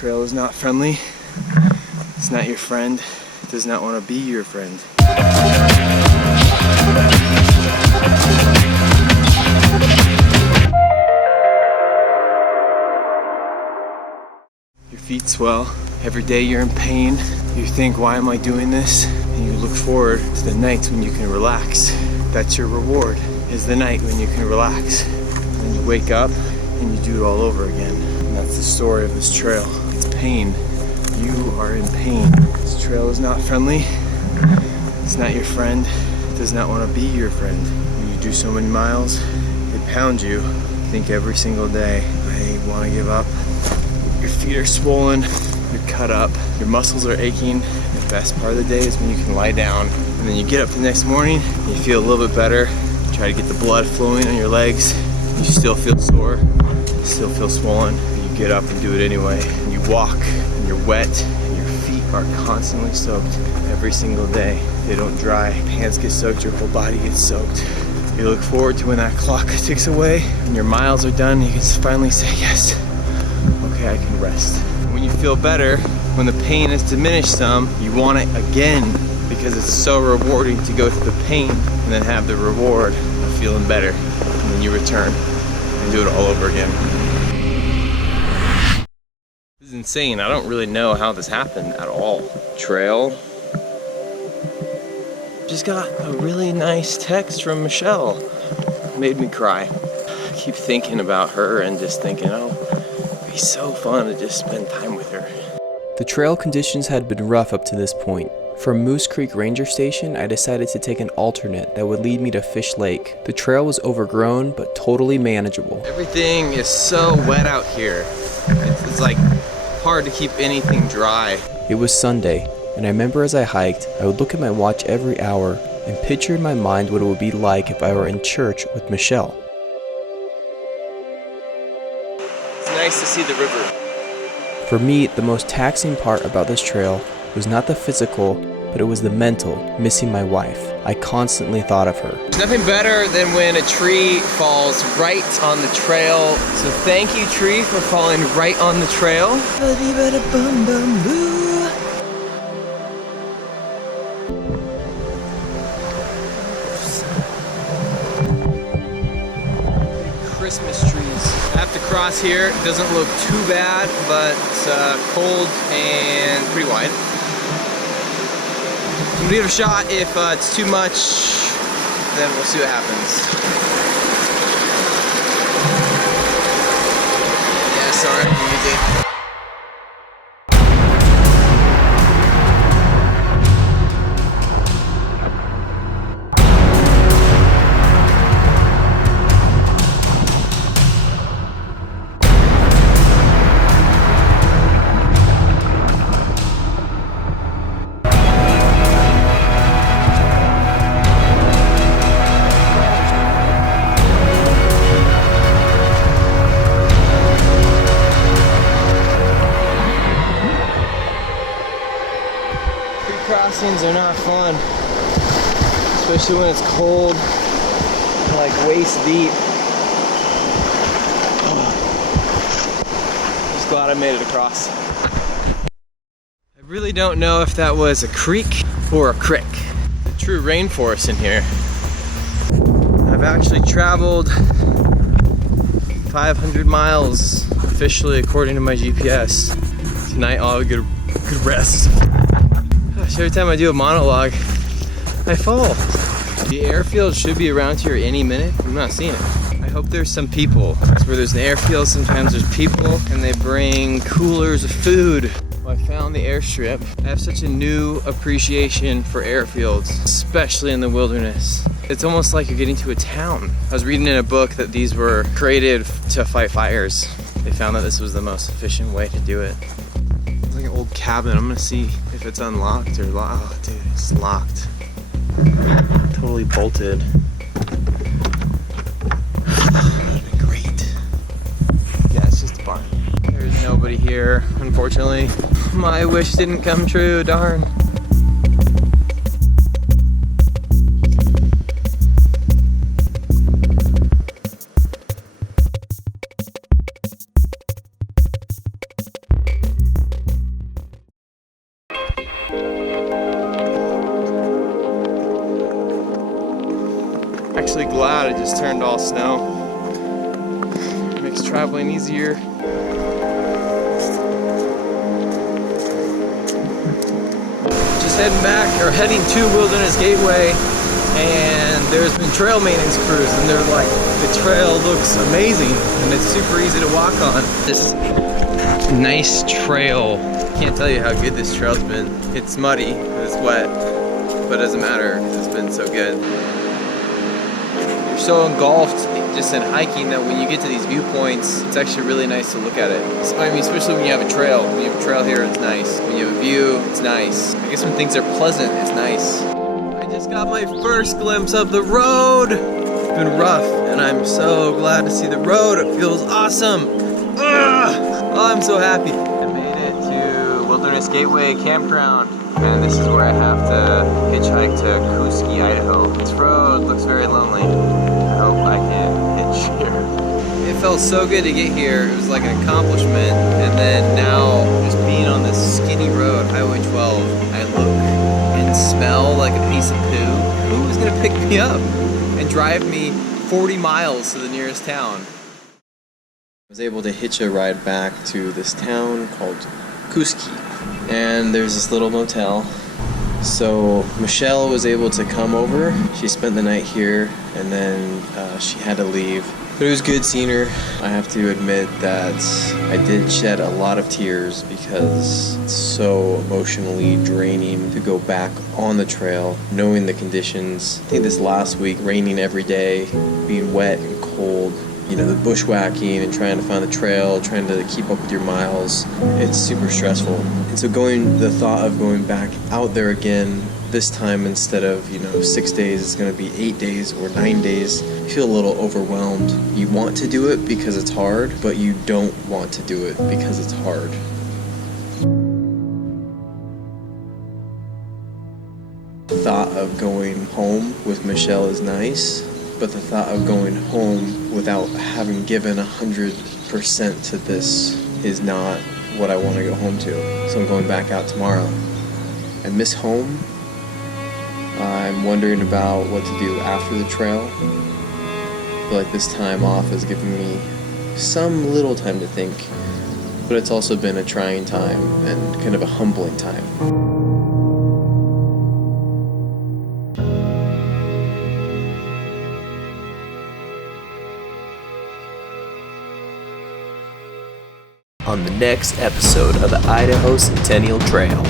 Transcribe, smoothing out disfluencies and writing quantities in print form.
trail is not friendly. It's not your friend. It does not want to be your friend. Your feet swell. Every day you're in pain. You think, why am I doing this? And you look forward to the nights when you can relax. That's your reward, is the night when you can relax. And you wake up and you do it all over again. And that's the story of this trail. It's pain. You are in pain. This trail is not friendly. It's not your friend. It does not want to be your friend. When you do so many miles, it pounds you. Think every single day, I want to give up. Your feet are swollen. You're cut up, your muscles are aching. The best part of the day is when you can lie down and then you get up the next morning and you feel a little bit better. You try to get the blood flowing on your legs. You still feel sore, still feel swollen, but you get up and do it anyway. And you walk and you're wet and your feet are constantly soaked every single day. They don't dry, hands get soaked, your whole body gets soaked. You look forward to when that clock ticks away and your miles are done, you can finally say, yes, okay, I can rest. When you feel better, when the pain has diminished some, you want it again because it's so rewarding to go through the pain and then have the reward of feeling better. And then you return and do it all over again. This is insane. I don't really know how this happened at all. Trail. Just got a really nice text from Michelle. Made me cry. I keep thinking about her and just thinking, oh, it'd be so fun to just spend time with her. The trail conditions had been rough up to this point. From Moose Creek Ranger Station, I decided to take an alternate that would lead me to Fish Lake. The trail was overgrown, but totally manageable. Everything is so wet out here. It's like hard to keep anything dry. It was Sunday, and I remember as I hiked, I would look at my watch every hour and picture in my mind what it would be like if I were in church with Michelle. It's nice to see the river. For me, the most taxing part about this trail was not the physical, but it was the mental, missing my wife. I constantly thought of her. There's nothing better than when a tree falls right on the trail. So thank you, tree, for falling right on the trail. Christmas trees. I have to cross here. It doesn't look too bad, but it's cold and pretty wide. I'm gonna give it a shot. If it's too much, then we'll see what happens. Yeah, sorry, easy. Crossings are not fun, especially when it's cold, like waist deep. Just glad I made it across. I really don't know if that was a creek or a crick. The true rainforest in here. I've actually traveled 500 miles officially according to my GPS. Tonight I'll have a good rest. Every time I do a monologue, I fall. The airfield should be around here any minute. I'm not seeing it. I hope there's some people. Because where there's an airfield, sometimes there's people and they bring coolers of food. Well, I found the airstrip. I have such a new appreciation for airfields, especially in the wilderness. It's almost like you're getting to a town. I was reading in a book that these were created to fight fires. They found that this was the most efficient way to do it. It's like an old cabin. I'm gonna see if it's unlocked or locked. Oh, dude, it's locked. Totally bolted. That'd be great. Yeah, it's just a barn. There's nobody here, unfortunately. My wish didn't come true, darn. actually glad I just turned all snow. Makes traveling easier. Just heading to Wilderness Gateway, and there's been trail maintenance crews, and they're like, the trail looks amazing and it's super easy to walk on. This nice trail. Can't tell you how good this trail's been. It's muddy, it's wet, but it doesn't matter because it's been so good. You're so engulfed just in hiking that when you get to these viewpoints, it's actually really nice to look at it. I mean, especially when you have a trail. When you have a trail here, it's nice. When you have a view, it's nice. I guess when things are pleasant, it's nice. I just got my first glimpse of the road. It's been rough, and I'm so glad to see the road. It feels awesome. Ugh! Oh, I'm so happy. I made it to Wilderness Gateway Campground, and this is where I have to hitchhike to Kooskia, Idaho. This road looks very lonely. I hope I can hitch here. It felt so good to get here. It was like an accomplishment, and then now just being on this skinny road, Highway 12, I look and smell like a piece of poo. Who was gonna pick me up and drive me 40 miles to the nearest town? I was able to hitch a ride back to this town called Kooskia, and there's this little motel. So Michelle was able to come over. She spent the night here, and then she had to leave. But it was good seeing her. I have to admit that I did shed a lot of tears because it's so emotionally draining to go back on the trail, knowing the conditions. I think this last week, raining every day, being wet and cold, you know, the bushwhacking and trying to find the trail, trying to keep up with your miles, it's super stressful. And so the thought of going back out there again, this time instead of, 6 days, it's gonna be 8 days or 9 days, you feel a little overwhelmed. You want to do it because it's hard, but you don't want to do it because it's hard. The thought of going home with Michelle is nice, but the thought of going home without having given 100% to this is not what I want to go home to. So I'm going back out tomorrow. I miss home. I'm wondering about what to do after the trail. I feel like this time off has given me some little time to think, but it's also been a trying time and kind of a humbling time. On the next episode of the Idaho Centennial Trail.